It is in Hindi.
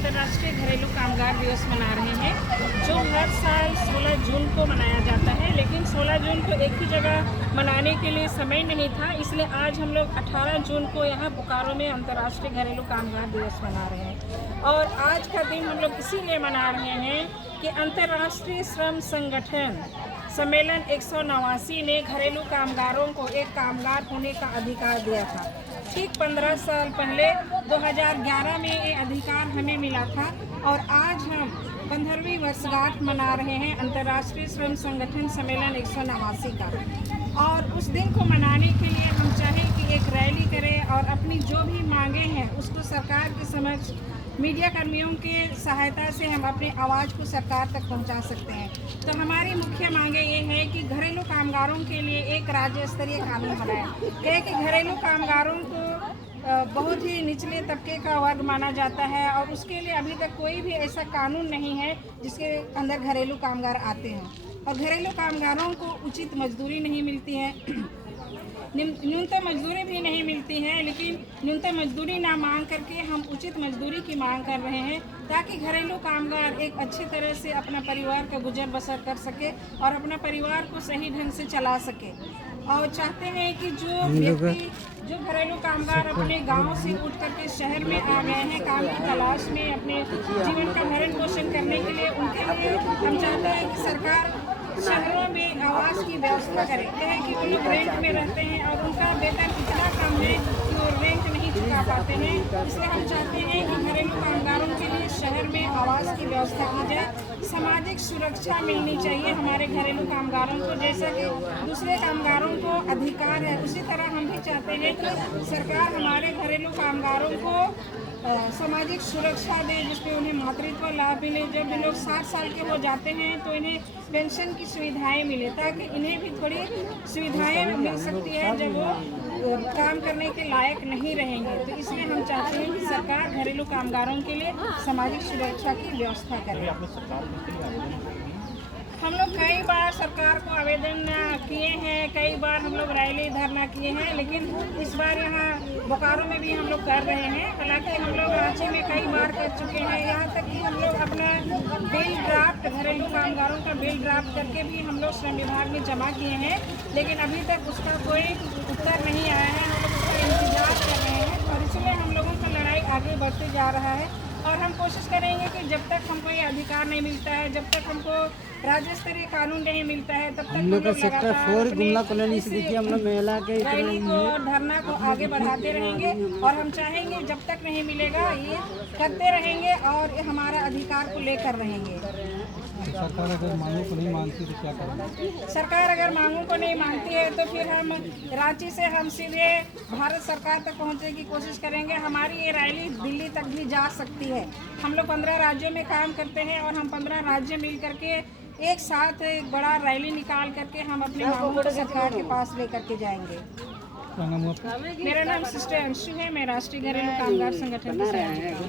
अंतर्राष्ट्रीय घरेलू कामगार दिवस मना रहे हैं, जो हर साल 16 जून को मनाया जाता है। लेकिन 16 जून को एक ही जगह मनाने के लिए समय नहीं था, इसलिए आज हम लोग 18 जून को यहाँ बोकारो में अंतर्राष्ट्रीय घरेलू कामगार दिवस मना रहे हैं। और आज का दिन हम लोग इसीलिए मना रहे हैं कि अंतर्राष्ट्रीय श्रम संगठन सम्मेलन 189 ने घरेलू कामगारों को एक कामगार होने का अधिकार दिया था। ठीक 15 साल पहले 2011 में ये अधिकार हमें मिला था और आज हम 15वीं वर्षगांठ मना रहे हैं अंतर्राष्ट्रीय श्रम संगठन सम्मेलन 189 का। और उस दिन को मनाने के लिए हम चाहें कि एक रैली करें और अपनी जो भी मांगे हैं उसको सरकार के समक्ष मीडिया कर्मियों के सहायता से हम अपनी आवाज़ को सरकार तक पहुंचा सकते हैं। तो हमारी मुख्य मांगे ये है कि घरेलू कामगारों के लिए एक राज्य स्तरीय कानून बनाए। कहे कि घरेलू कामगारों को बहुत ही निचले तबके का वर्ग माना जाता है और उसके लिए अभी तक कोई भी ऐसा कानून नहीं है जिसके अंदर घरेलू कामगार आते हैं। और घरेलू कामगारों को उचित मजदूरी नहीं मिलती है, न्यूनतम मजदूरी भी नहीं मिलती है। लेकिन न्यूनतम मजदूरी ना मांग करके हम उचित मजदूरी की मांग कर रहे हैं, ताकि घरेलू कामगार एक अच्छी तरह से अपना परिवार का गुजर बसर कर सके और अपना परिवार को सही ढंग से चला सके। और चाहते हैं कि जो घरेलू कामगार अपने गांव से उठ करके शहर में आ गए हैं काम की तलाश में अपने जीवन का भरण पोषण करने के लिए, उनके लिए हम चाहते हैं कि सरकार शहरों में आवास की व्यवस्था करें। कहें कि वो लोग रेंट में रहते हैं और उनका वेतन इतना कम है कि वो रेंट नहीं चुका पाते हैं। इसलिए हम चाहते हैं कि घरेलू कामगारों के लिए शहर में आवास की व्यवस्था की जाए। सामाजिक सुरक्षा मिलनी चाहिए हमारे घरेलू कामगारों को, जैसा कि दूसरे कामगारों को अधिकार है उसी तरह हम भी चाहते हैं कि सरकार हमारे घरेलू कामगारों को सामाजिक सुरक्षा दे, जिसमें उन्हें मातृत्व लाभ मिले। जब भी लोग 60 साल के हो जाते हैं तो इन्हें पेंशन की सुविधाएं मिले, ताकि इन्हें भी थोड़ी सुविधाएं मिल सकती है जब वो काम करने के लायक नहीं रहेंगे। तो इसलिए हम चाहते हैं कि सरकार घरेलू कामगारों के लिए सामाजिक सुरक्षा की व्यवस्था करे। हम लोग कई बार सरकार को आवेदन किए हैं, कई बार हम लोग रैली धरना किए हैं, लेकिन इस बार यहाँ बोकारो में भी हम लोग कर रहे हैं। हालांकि हम लोग रांची में कई बार कर चुके हैं, यहाँ तक कि हम लोग अपना बिल ड्राफ्ट घरेलू कामगारों का बिल ड्राफ्ट करके भी हम लोग श्रम विभाग में जमा किए हैं, लेकिन अभी तक उसका कोई उत्तर नहीं आया है। हम लोग उसका इंतजार कर रहे हैं और इसलिए हम लोगों का लड़ाई आगे बढ़ते जा रहा है। और हम कोशिश करेंगे कि जब तक हमको ये अधिकार नहीं मिलता है, जब तक हमको राज्य स्तरीय कानून नहीं मिलता है, तब तक हम लोग सेक्टर 4 गुमला कॉलोनी से देखिए हम लोग महिला के रैली को और धरना को आगे बढ़ाते रहेंगे। और हम चाहेंगे जब तक नहीं मिलेगा ये करते रहेंगे और हमारा अधिकार को लेकर रहेंगे। सरकार अगर मांगों को नहीं मानती तो क्या करेंगे? सरकार अगर मांगों को नहीं मानती है तो फिर हम रांची से हम सीधे भारत सरकार तक पहुंचने की कोशिश करेंगे। हमारी ये रैली दिल्ली तक भी जा सकती है। हम लोग 15 राज्यों में काम करते हैं और हम 15 राज्य मिल करके एक साथ एक बड़ा रैली निकाल करके हम अपनी मांगों को सरकार के पास लेकर के जाएंगे। क्या नाम है आपका? मेरा नाम सिस्टर अंशु है, मैं राष्ट्रीय घरेलू कामगार संगठन की सदस्य हूँ।